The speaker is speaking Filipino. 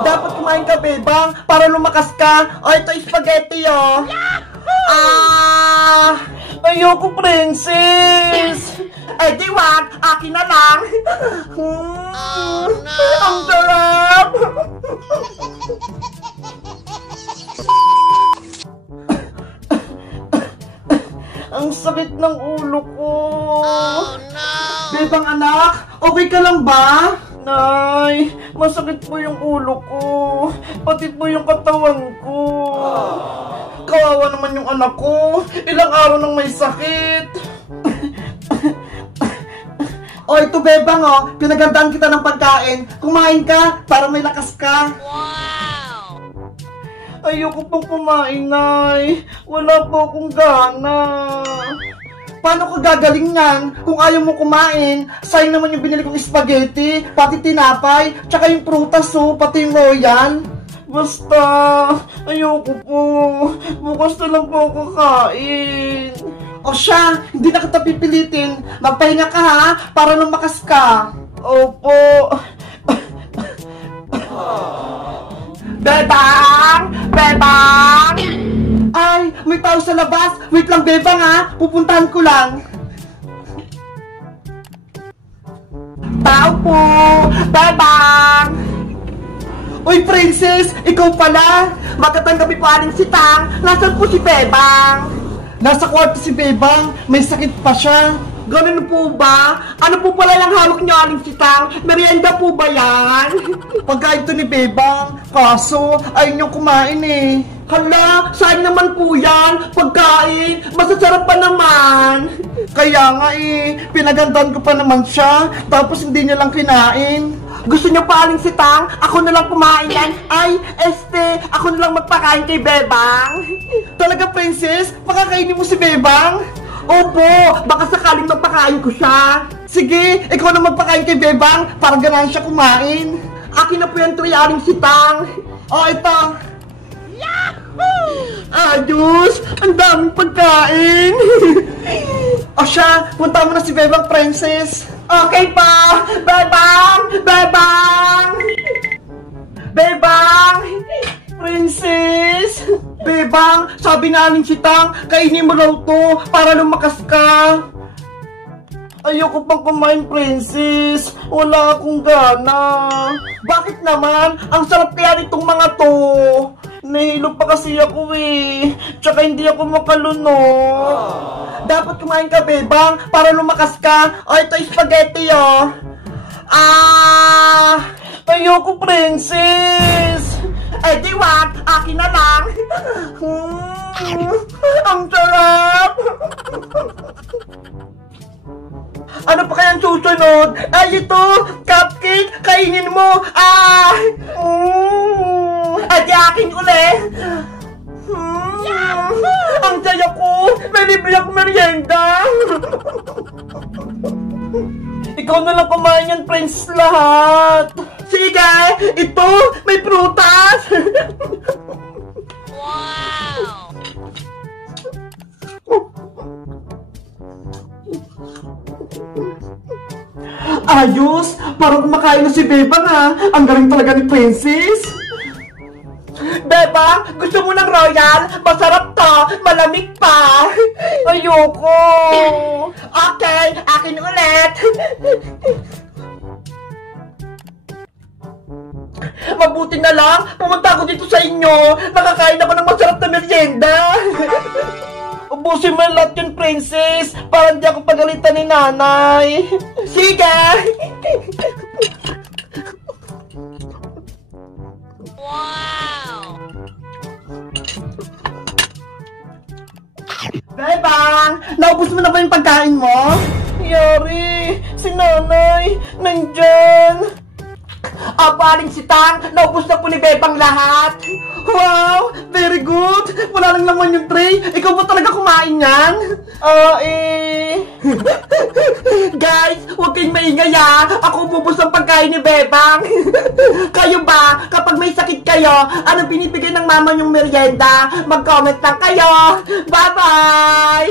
Dapat kumain ka, bebang, para lumakas ka. O, ito spaghetti, oh. Ayoko, princess. Eh, di wag, akin na lang. Ang sarap. Ang sakit ng ulo ko. Bebang anak, okay ka lang ba? Nay, masakit po yung ulo ko. Pati po yung katawan ko. Kawawa naman yung anak ko. Ilang araw nang may sakit. O, ito bebang, oh. Pinagandaan kita ng pagkain. Kumain ka para may lakas ka. Wow! Ayoko pong kumain, Nay. Wala po akong gana. Paano ka gagaling yan kung ayaw mo kumain? Sayang naman yung binili kong spaghetti, pati tinapay, tsaka yung prutas, oh, pati yung royal. Basta, ayoko po. Bukas na lang po ako kakain. O siya, hindi na kita pipilitin. Magpahinga ka ha, para lumakas ka. Opo. Bebang! Bebang! Ay, may tao sa labas. Wait lang, bebang ha. Pupuntahan ko lang. Tao po! Bebang! Uy, princess! Ikaw pala! Magandang gabi po, Aling Sitang. Nasaan po si Bebang? Nasa kwarto si Bebang. May sakit pa siya. Ganun po ba? Ano po pala lang hawak niyo, Aling Sitang? Merienda po ba yan? Pagkain to ni Bebang. Kaso, ayaw niyong kumain eh. Hala, saan naman po yan? Pagkain, masasarap pa naman. Kaya nga eh, pinagandaan ko pa naman siya. Tapos hindi niya lang kinain. Gusto niyo pa, Aling Sitang? Ako na lang kumain yan. Ay, ako na lang magpakain kay Bebang. Talaga, princess? Pakakainin mo si Bebang? Opo, baka sakaling magpakain ko siya. Sige, ikaw na magpakain kay Bebang para ganahan siya kumain. Akin na po yung tray, Aling Sitang. O, ito. Yahoo! Ayos! Ang daming pagkain! O siya, punta mo na si Bebang, princess. Okay pa! Bebang! Bebang! Bebang! Princess! Bebang, sabi na Aling Sitang, kainin mo raw to para lumakas ka. Ayoko pang kumain, princess. Wala akong gana. Bakit naman? Ang sarap kaya nitong mga to. Nahilo pa kasi ako eh. Tsaka hindi ako makalunod. Dapat kumain ka, Bebang, para lumakas ka. O, ito spaghetti, oh. Ayoko, princess. Eh, di wag, akin na lang. Ang sarap. Ano pa kayang susunod? Ay, ito! Cupcake! Kainin mo! At akin ulit! Ang saya ko! May libre akong merienda! Ikaw na lang kumain yan, Prince, lahat! Sige! Ito! May prutas! Wow! Ayos! Parang kumakain na si Bebang ha! Ang galing talaga ni Princess! Bebang! Gusto mo ng royal? Masarap to! Malamig pa! Ayoko! Okay! Akin ulit! Mabuti na lang! Pumunta ako dito sa inyo! Nakakain ako ng masarap na merienda! Ubusin mo lahat yun, princess, para hindi ako pagalitan ni nanay. Sige! Wow! Bebang! Naubos mo na ba yung pagkain mo? Yari! Si nanay! Nandyan! Aling Sitang! Naubos na po ni Bebang lahat! Wow! Very good! Wala lang naman yung tray! Ikaw ba talaga kumain yan? Guys! Huwag kayong maingay ha! Ako ububos ang pagkain ni Bebang! Kayo ba? Kapag may sakit kayo, anong binibigay ng mama yung merienda? Mag-comment lang kayo! Bye-bye!